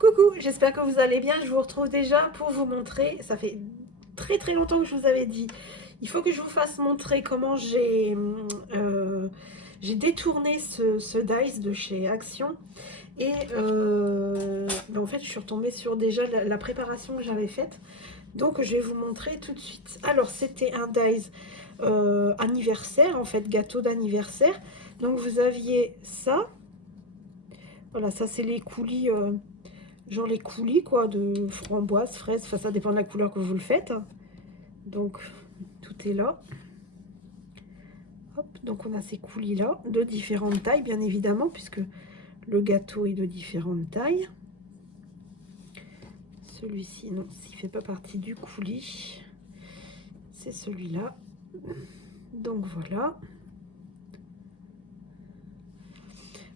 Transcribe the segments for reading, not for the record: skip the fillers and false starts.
Coucou, j'espère que vous allez bien. Je vous retrouve déjà pour vous montrer. Ça fait très longtemps que je vous avais dit. Il faut que je vous fasse montrer comment j'ai détourné ce dice de chez Action. Et en fait, je suis retombée sur déjà la préparation que j'avais faite. Donc, je vais vous montrer tout de suite. Alors, c'était un dice anniversaire, en fait, gâteau d'anniversaire. Donc, vous aviez ça. Voilà, ça, c'est les coulis. Genre les coulis quoi, de framboise, fraise, enfin ça dépend de la couleur que vous le faites. Donc tout est là. Hop, donc on a ces coulis là, de différentes tailles bien évidemment, puisque le gâteau est de différentes tailles. Celui-ci, non, s'il fait pas partie du coulis, c'est celui-là. Donc voilà.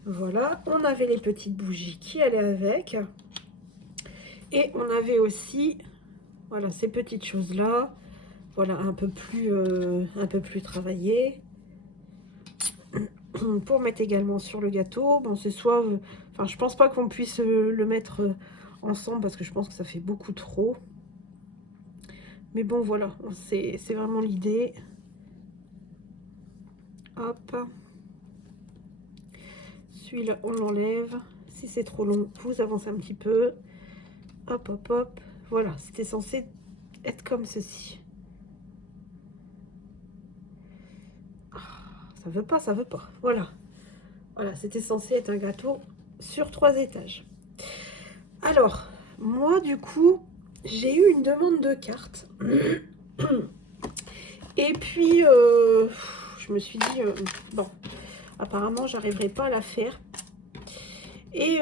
Voilà, on avait les petites bougies qui allaient avec. Et on avait aussi, voilà, ces petites choses-là. Voilà, un peu plus travaillé. Pour mettre également sur le gâteau. Bon, c'est soit... Enfin, je pense pas qu'on puisse le mettre ensemble parce que je pense que ça fait beaucoup trop. Mais bon, voilà, c'est vraiment l'idée. Hop. Celui-là, on l'enlève. Si c'est trop long, vous avancez un petit peu. Hop, hop, hop. Voilà, c'était censé être comme ceci. Ça veut pas, ça veut pas. Voilà. Voilà, c'était censé être un gâteau sur 3 étages. Alors, moi, du coup, j'ai eu une demande de carte. Et puis, je me suis dit, bon, apparemment, j'arriverai pas à la faire. Et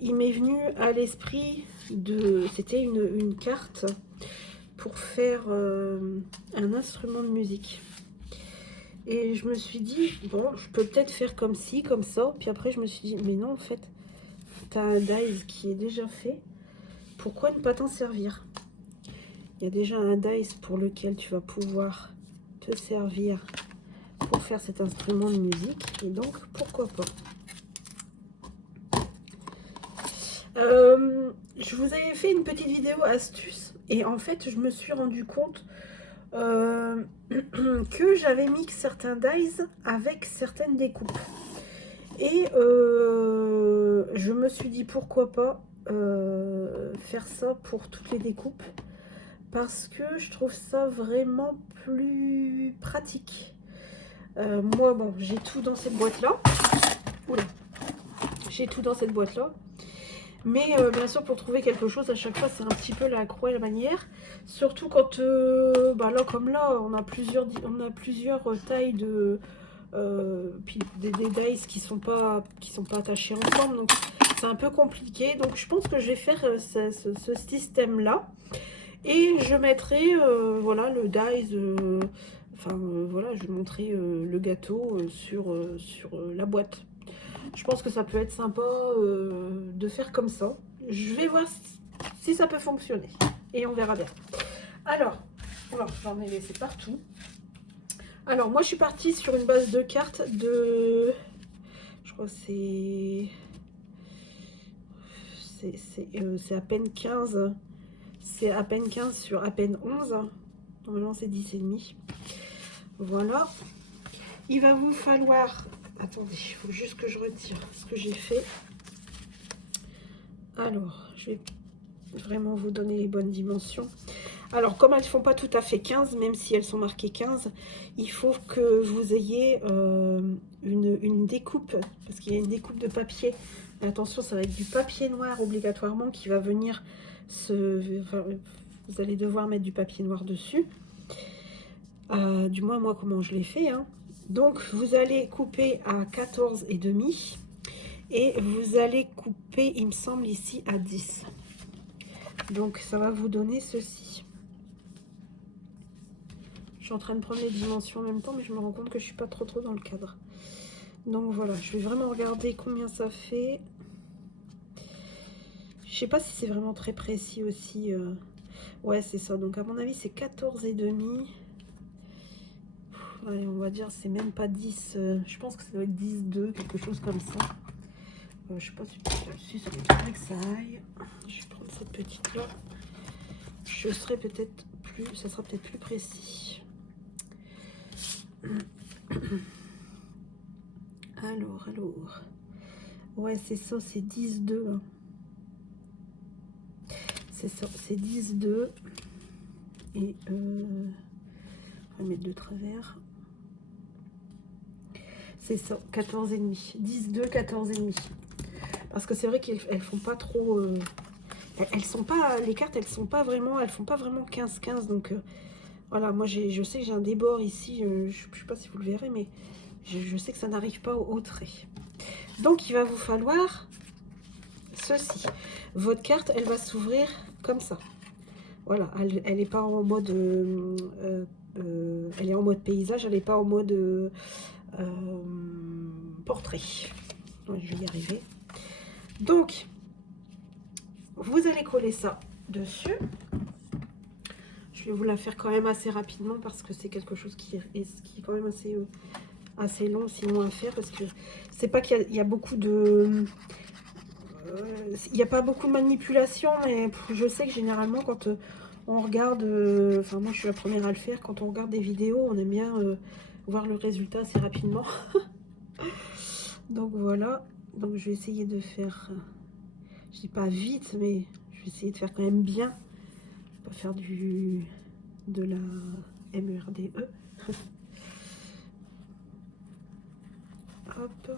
il m'est venu à l'esprit de... C'était une carte pour faire un instrument de musique. Et je me suis dit, bon, je peux peut-être faire comme ci, comme ça. Puis après, je me suis dit, mais non, en fait, tu as un dice qui est déjà fait. Pourquoi ne pas t'en servir? Il y a déjà un dice pour lequel tu vas pouvoir te servir pour faire cet instrument de musique. Et donc, pourquoi pas? Je vous avais fait une petite vidéo astuce. Et en fait, je me suis rendu compte que j'avais mis certains dice avec certaines découpes. Et je me suis dit pourquoi pas faire ça pour toutes les découpes, parce que je trouve ça vraiment plus pratique. Moi, bon, j'ai tout dans cette boîte-là. Oula, j'ai tout dans cette boîte-là. Mais bien sûr, pour trouver quelque chose, à chaque fois, c'est un petit peu la croix et la manière. Surtout quand, bah là, comme là, on a plusieurs tailles de... puis des dice qui sont pas attachés ensemble. Donc, c'est un peu compliqué. Donc, je pense que je vais faire ce système-là. Et je mettrai, voilà, le dice... voilà, je vais montrer le gâteau sur la boîte. Je pense que ça peut être sympa de faire comme ça. Je vais voir si ça peut fonctionner. Et on verra bien. Alors, j'en ai laissé partout. Alors, moi, je suis partie sur une base de cartes de... Je crois que c'est à peine 15. C'est à peine 15 sur à peine 11. Normalement, c'est 10 et demi. Voilà. Il va vous falloir... Attendez, il faut juste que je retire ce que j'ai fait. Alors, je vais vraiment vous donner les bonnes dimensions. Alors, comme elles ne font pas tout à fait 15, même si elles sont marquées 15, il faut que vous ayez une découpe, parce qu'il y a une découpe de papier. Mais attention, ça va être du papier noir obligatoirement qui va venir enfin, vous allez devoir mettre du papier noir dessus. Du moins, moi, comment je l'ai fait, hein. Donc, vous allez couper à 14,5 et vous allez couper, il me semble, ici à 10. Donc, ça va vous donner ceci. Je suis en train de prendre les dimensions en même temps, mais je me rends compte que je suis pas trop dans le cadre. Donc, voilà, je vais vraiment regarder combien ça fait. Je sais pas si c'est vraiment très précis aussi. Ouais, c'est ça. Donc, à mon avis, c'est 14,5. Allez, on va dire c'est même pas 10, je pense que ça doit être 10,2, quelque chose comme ça. je sais pas si ça m'étonnerait que ça aille. Je vais prendre cette petite là. Je serai peut-être plus, ça sera peut-être plus précis. Alors. Ouais, c'est ça, c'est 10-2. Hein. C'est ça, c'est 10-2. Et on va mettre de travers. C'est ça, 14,5. 10-2, 14,5. Parce que c'est vrai qu'elles font pas trop... elles sont pas... Les cartes, elles font pas vraiment 15-15. Donc voilà, moi je sais que j'ai un débord ici. Je sais pas si vous le verrez, mais je sais que ça n'arrive pas au trait. Donc il va vous falloir ceci. Votre carte, elle va s'ouvrir comme ça. Voilà, elle n'est pas en mode... elle est en mode paysage, elle n'est pas en mode portrait. Ouais, je vais y arriver. Donc, vous allez coller ça dessus. Je vais vous la faire quand même assez rapidement parce que c'est quelque chose qui est quand même assez long sinon à faire, parce que c'est pas qu'il y a beaucoup de... il n'y a pas beaucoup de manipulation, mais je sais que généralement quand on regarde, enfin moi je suis la première à le faire, quand on regarde des vidéos, on aime bien voir le résultat assez rapidement. Donc voilà, donc je vais essayer de faire, je dis pas vite, mais je vais essayer de faire quand même bien, pas faire de la MERDE. Hop,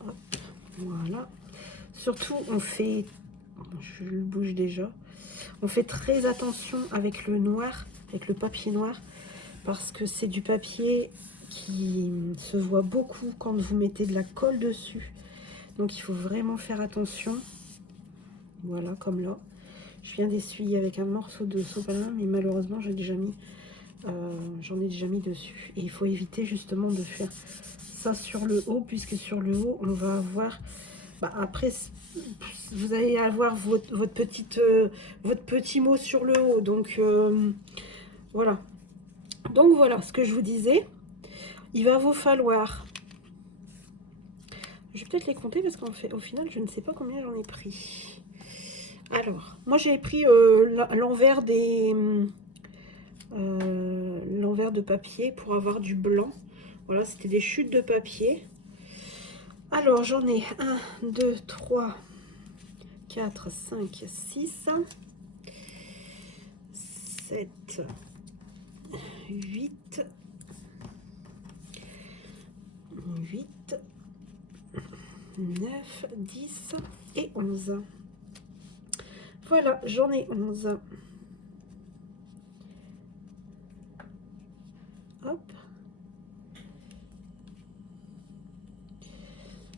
hop, voilà. Surtout on fait, je le bouge déjà, on fait très attention avec le noir, avec le papier noir, parce que c'est du papier qui se voit beaucoup quand vous mettez de la colle dessus. Donc il faut vraiment faire attention. Voilà, comme là. Je viens d'essuyer avec un morceau de sopalin, mais malheureusement j'en ai déjà mis dessus. Et il faut éviter justement de faire ça sur le haut, puisque sur le haut on va avoir... après, vous allez avoir votre petit mot sur le haut. Donc voilà. Donc voilà ce que je vous disais. Il va vous falloir... Je vais peut-être les compter parce qu'au final, je ne sais pas combien j'en ai pris. Alors, moi j'ai pris l'envers de papier pour avoir du blanc. Voilà, c'était des chutes de papier. Alors, j'en ai 1, 2, 3, 4, 5, 6, 7, 8, 9, 10 et 11. Voilà, j'en ai 11. Hop.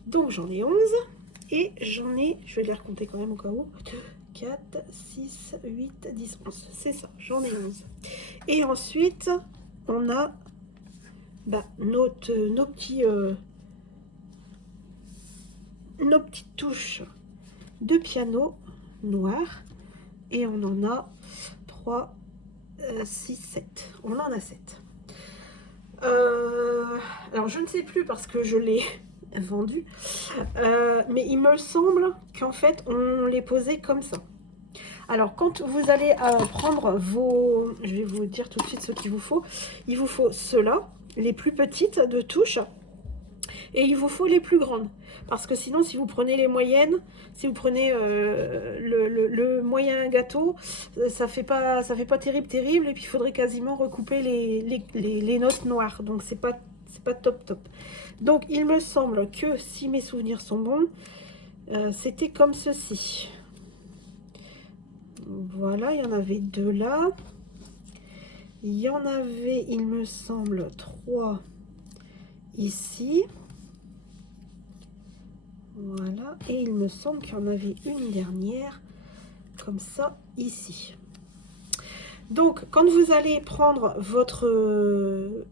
Donc j'en ai 11 et j'en ai, je vais les recompter quand même au cas où, 2, 4, 6, 8, 10, 11. C'est ça, j'en ai 11. Et ensuite, on a nos petites touches de piano noir. Et on en a 3, 6, 7. On en a 7. Alors, je ne sais plus parce que je l'ai vendu. Mais il me semble qu'en fait, on les posait comme ça. Alors, quand vous allez prendre vos... Je vais vous dire tout de suite ce qu'il vous faut. Il vous faut ceux-là, les plus petites de touches. Et il vous faut les plus grandes. Parce que sinon, si vous prenez les moyennes, si vous prenez le moyen gâteau, ça fait pas terrible. Et puis, il faudrait quasiment recouper les notes noires. Donc, c'est pas top. Donc, il me semble que, si mes souvenirs sont bons, c'était comme ceci. Voilà, il y en avait 2 là. Il y en avait, il me semble, 3 ici. Voilà, et il me semble qu'il y en avait une dernière, comme ça, ici. Donc, quand vous allez prendre votre...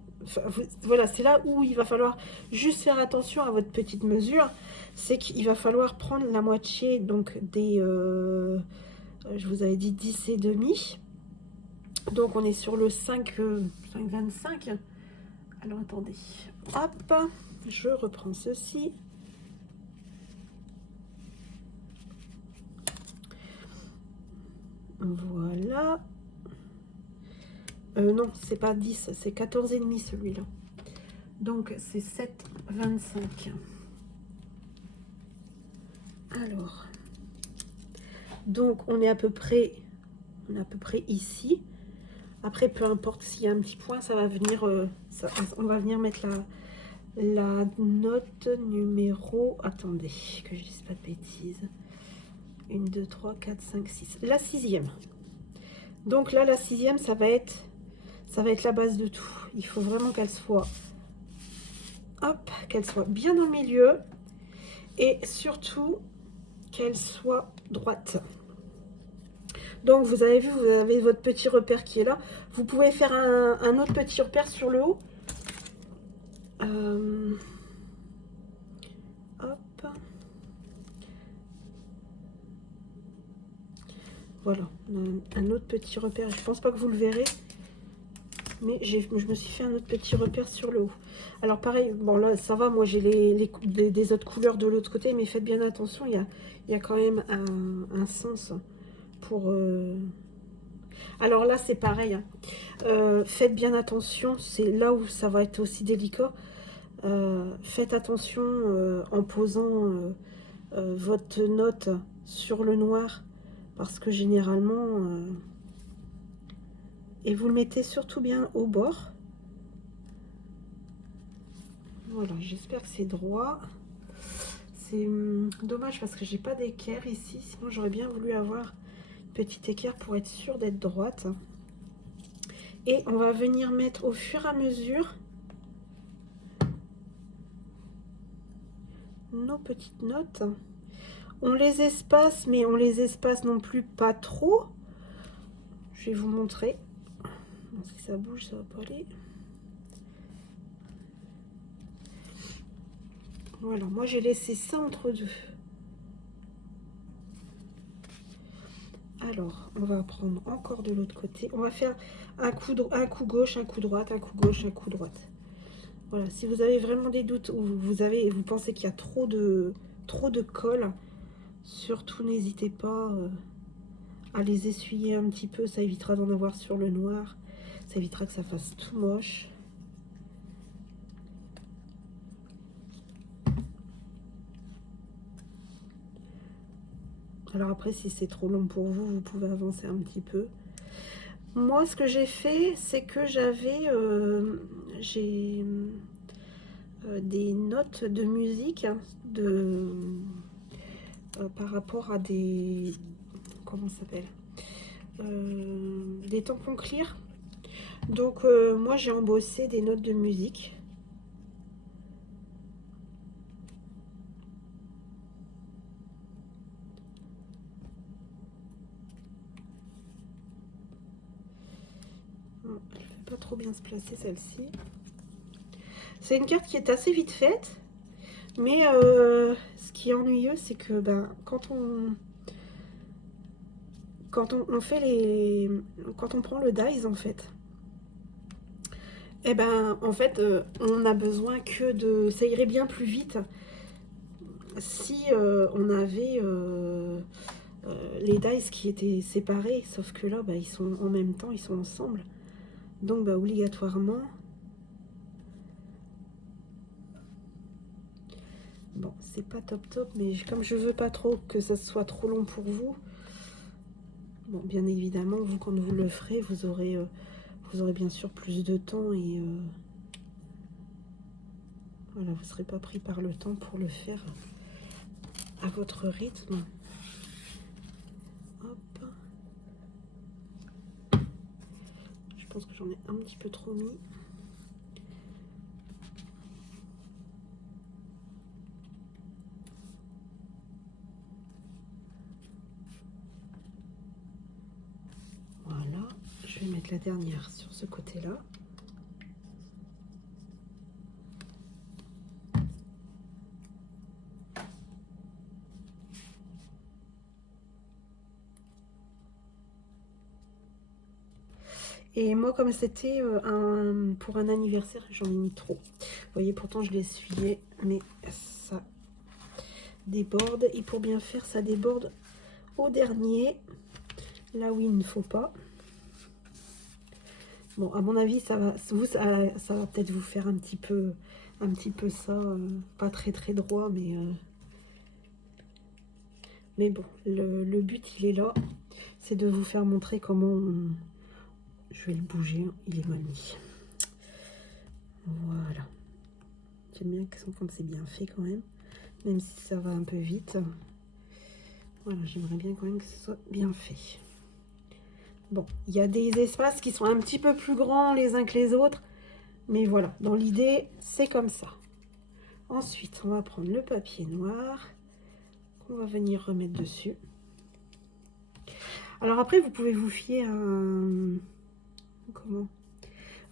voilà, c'est là où il va falloir juste faire attention à votre petite mesure. C'est qu'il va falloir prendre la moitié, donc, des... je vous avais dit 10 et demi. Donc, on est sur le 5,25. Alors, attendez. Hop, je reprends ceci. Voilà. Non, c'est pas 10, c'est 14,5 celui-là. Donc, c'est 7,25. Alors, donc, on est à peu près ici. Après, peu importe s'il y a un petit point, ça va venir, on va venir mettre la note numéro, attendez, que je dise pas de bêtises. 1, 2, 3, 4, 5, 6. La 6e. Donc là, la 6e, ça va être la base de tout. Il faut vraiment qu'elle soit, hop, qu'elle soit bien dans le milieu. Et surtout, qu'elle soit droite. Donc, vous avez vu, vous avez votre petit repère qui est là. Vous pouvez faire un autre petit repère sur le haut. Hop. Voilà, un autre petit repère. Je pense pas que vous le verrez. Mais je me suis fait un autre petit repère sur le haut. Alors pareil, bon là ça va, moi j'ai des autres couleurs de l'autre côté, mais faites bien attention, il y a quand même un sens pour... Alors là c'est pareil, hein. Faites bien attention, c'est là où ça va être aussi délicat. Faites attention en posant votre note sur le noir, parce que généralement... et vous le mettez surtout bien au bord. Voilà, j'espère que c'est droit. C'est dommage parce que j'ai pas d'équerre ici. Sinon, j'aurais bien voulu avoir une petite équerre pour être sûre d'être droite. Et on va venir mettre au fur et à mesure nos petites notes. On les espace, mais on les espace non plus pas trop. Je vais vous montrer. Si ça bouge, ça va pas aller. Voilà, moi j'ai laissé ça entre deux. Alors, on va prendre encore de l'autre côté. On va faire un coup gauche, un coup droite, un coup gauche, un coup droite. Voilà, si vous avez vraiment des doutes ou vous pensez qu'il y a trop de colle, surtout n'hésitez pas à les essuyer un petit peu. Ça évitera d'en avoir sur le noir. Ça évitera que ça fasse tout moche. Alors après, si c'est trop long pour vous, vous pouvez avancer un petit peu. Moi, ce que j'ai fait, c'est que j'avais des notes de musique par rapport à des... Comment ça s'appelle, des tampons clear. Donc, moi, j'ai embossé des notes de musique. Elle ne fait pas trop bien se placer, celle-ci. C'est une carte qui est assez vite faite. Mais ce qui est ennuyeux, c'est que quand on fait quand on prend le dies, en fait, et en fait, on a besoin que de... Ça irait bien plus vite si on avait les dice qui étaient séparés, sauf que là, ils sont en même temps, ils sont ensemble. Donc, obligatoirement... Bon, c'est pas top, mais comme je veux pas trop que ça soit trop long pour vous, bon, bien évidemment, vous, quand vous le ferez, vous aurez bien sûr plus de temps et voilà, vous ne serez pas pris par le temps pour le faire à votre rythme. Hop. Je pense que j'en ai un petit peu trop mis. Voilà, je vais mettre la dernière sur ce côté-là. Et moi, comme c'était pour un anniversaire, j'en ai mis trop. Vous voyez, pourtant, je l'ai essuyé, mais ça déborde. Et pour bien faire, ça déborde au dernier. là où il ne faut pas. Bon, à mon avis, ça va peut-être vous faire un petit peu ça, pas très droit, mais bon, le but, il est là. C'est de vous faire montrer comment je vais le bouger, hein, il est mal mis. Voilà. J'aime bien comme c'est bien fait quand même si ça va un peu vite. Voilà, j'aimerais bien quand même que ce soit bien fait. Bon, il y a des espaces qui sont un petit peu plus grands les uns que les autres, mais voilà, dans l'idée, c'est comme ça. Ensuite, on va prendre le papier noir qu'on va venir remettre dessus. Alors après, vous pouvez vous fier à un... Comment?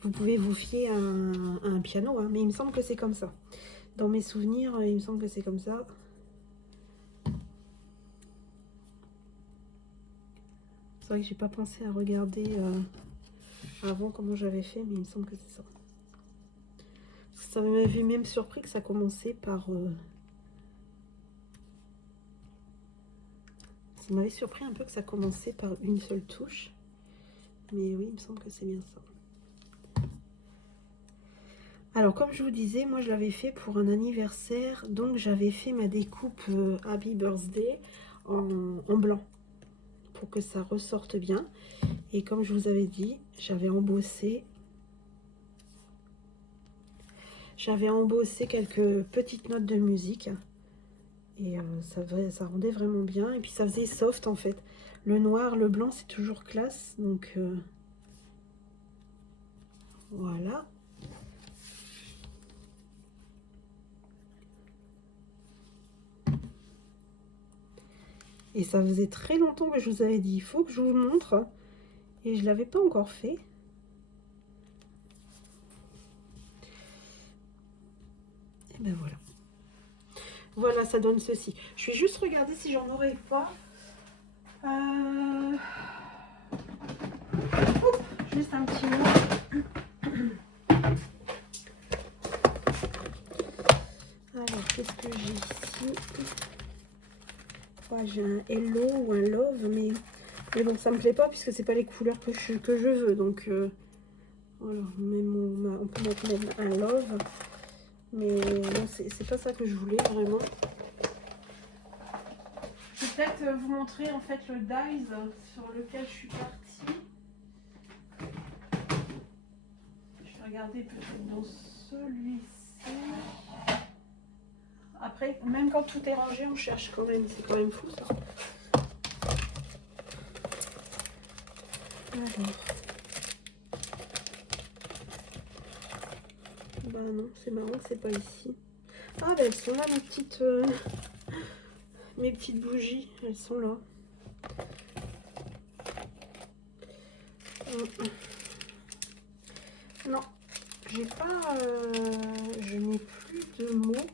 Vous pouvez vous fier à un piano, hein, mais il me semble que c'est comme ça. Dans mes souvenirs, il me semble que c'est comme ça. C'est vrai que j'ai pas pensé à regarder avant comment j'avais fait, mais il me semble que c'est ça. Ça m'avait même surpris que ça commençait par... Ça m'avait surpris un peu que ça commençait par une seule touche. Mais oui, il me semble que c'est bien ça. Alors, comme je vous disais, moi, je l'avais fait pour un anniversaire. Donc, j'avais fait ma découpe Happy Birthday en blanc. Pour que ça ressorte bien. Et comme je vous avais dit, j'avais embossé quelques petites notes de musique. Et ça rendait vraiment bien. Et puis ça faisait soft en fait. Le noir, le blanc, c'est toujours classe. Donc voilà. Et ça faisait très longtemps que je vous avais dit, il faut que je vous montre. Et je ne l'avais pas encore fait. Et ben voilà. Voilà, ça donne ceci. Je vais juste regarder si j'en aurais pas. Juste un petit mot. Alors, qu'est-ce que j'ai ici? Ouais, j'ai un Hello ou un Love, mais bon, ça me plaît pas puisque c'est pas les couleurs que je veux. Donc, voilà, on peut mettre même un Love. Mais non, c'est pas ça que je voulais vraiment. Je vais peut-être vous montrer en fait le dies sur lequel je suis partie. Je vais regarder peut-être dans celui-ci. Après, même quand tout est rangé, on cherche quand même. C'est quand même fou ça. Alors. Bah non, c'est marrant que c'est pas ici. Ah bah elles sont là mes petites bougies, elles sont là. Non, j'ai pas, je n'ai plus de mots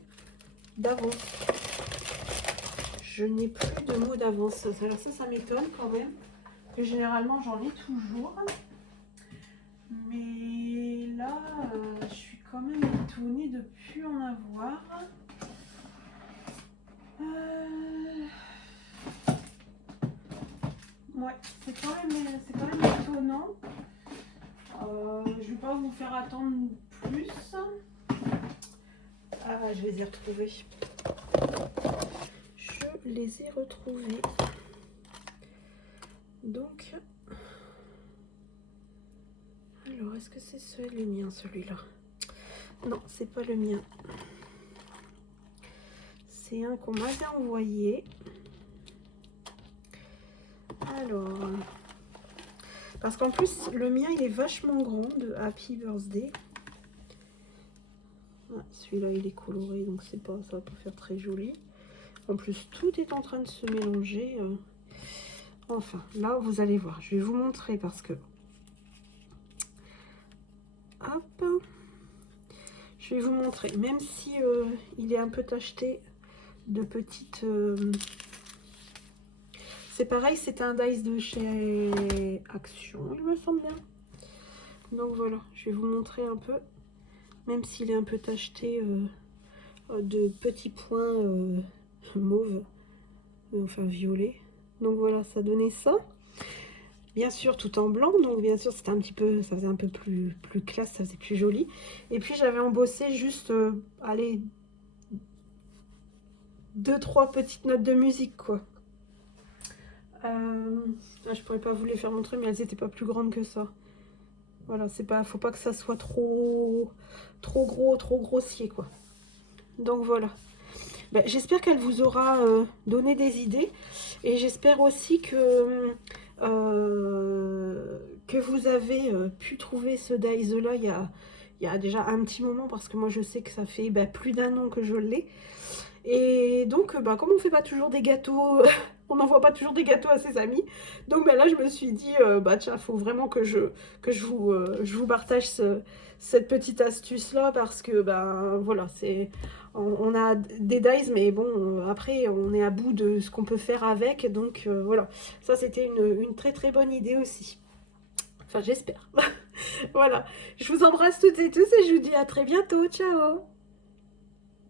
d'avance. Je n'ai plus de mots d'avance. Alors ça m'étonne quand même. Que généralement j'en ai toujours. Mais là, je suis quand même étonnée de ne plus en avoir. Ouais, c'est quand même étonnant. Je ne vais pas vous faire attendre plus. Ah, je les ai retrouvés. Je les ai retrouvés. Donc, alors, est-ce que c'est le mien, celui-là? Non, c'est pas le mien. C'est un qu'on m'avait envoyé. Alors, parce qu'en plus, le mien, il est vachement grand de Happy Birthday. Ah, celui-là, il est coloré, donc ça va pas faire très joli. En plus, tout est en train de se mélanger. Enfin, là, vous allez voir. Je vais vous montrer parce que... Hop. Je vais vous montrer. Même si il est un peu tacheté de petites... C'est pareil, c'est un dice de chez Action, il me semble bien. Donc voilà, je vais vous montrer un peu. Même s'il est un peu tacheté de petits points mauve, enfin violet. Donc voilà, ça donnait ça. bien sûr tout en blanc, donc bien sûr c'était un petit peu, ça faisait un peu plus classe, ça faisait plus joli. Et puis j'avais embossé juste, allez, deux, trois petites notes de musique, quoi. Je pourrais pas vous les faire montrer, mais elles étaient pas plus grandes que ça. Voilà, c'est pas, faut pas que ça soit trop gros, trop grossier, quoi. Donc voilà. Ben, j'espère qu'elle vous aura donné des idées et j'espère aussi que vous avez pu trouver ce dies là il y a déjà un petit moment parce que moi je sais que ça fait plus d'un an que je l'ai. Et donc, comme on fait pas toujours des gâteaux, on n'envoie pas toujours des gâteaux à ses amis. Donc là, je me suis dit, tiens, il faut vraiment je vous partage cette petite astuce-là parce que, voilà, on a des dies, mais bon, après, on est à bout de ce qu'on peut faire avec. Donc, voilà, ça, c'était une très très bonne idée aussi. Enfin, j'espère. Voilà, je vous embrasse toutes et tous et je vous dis à très bientôt. Ciao!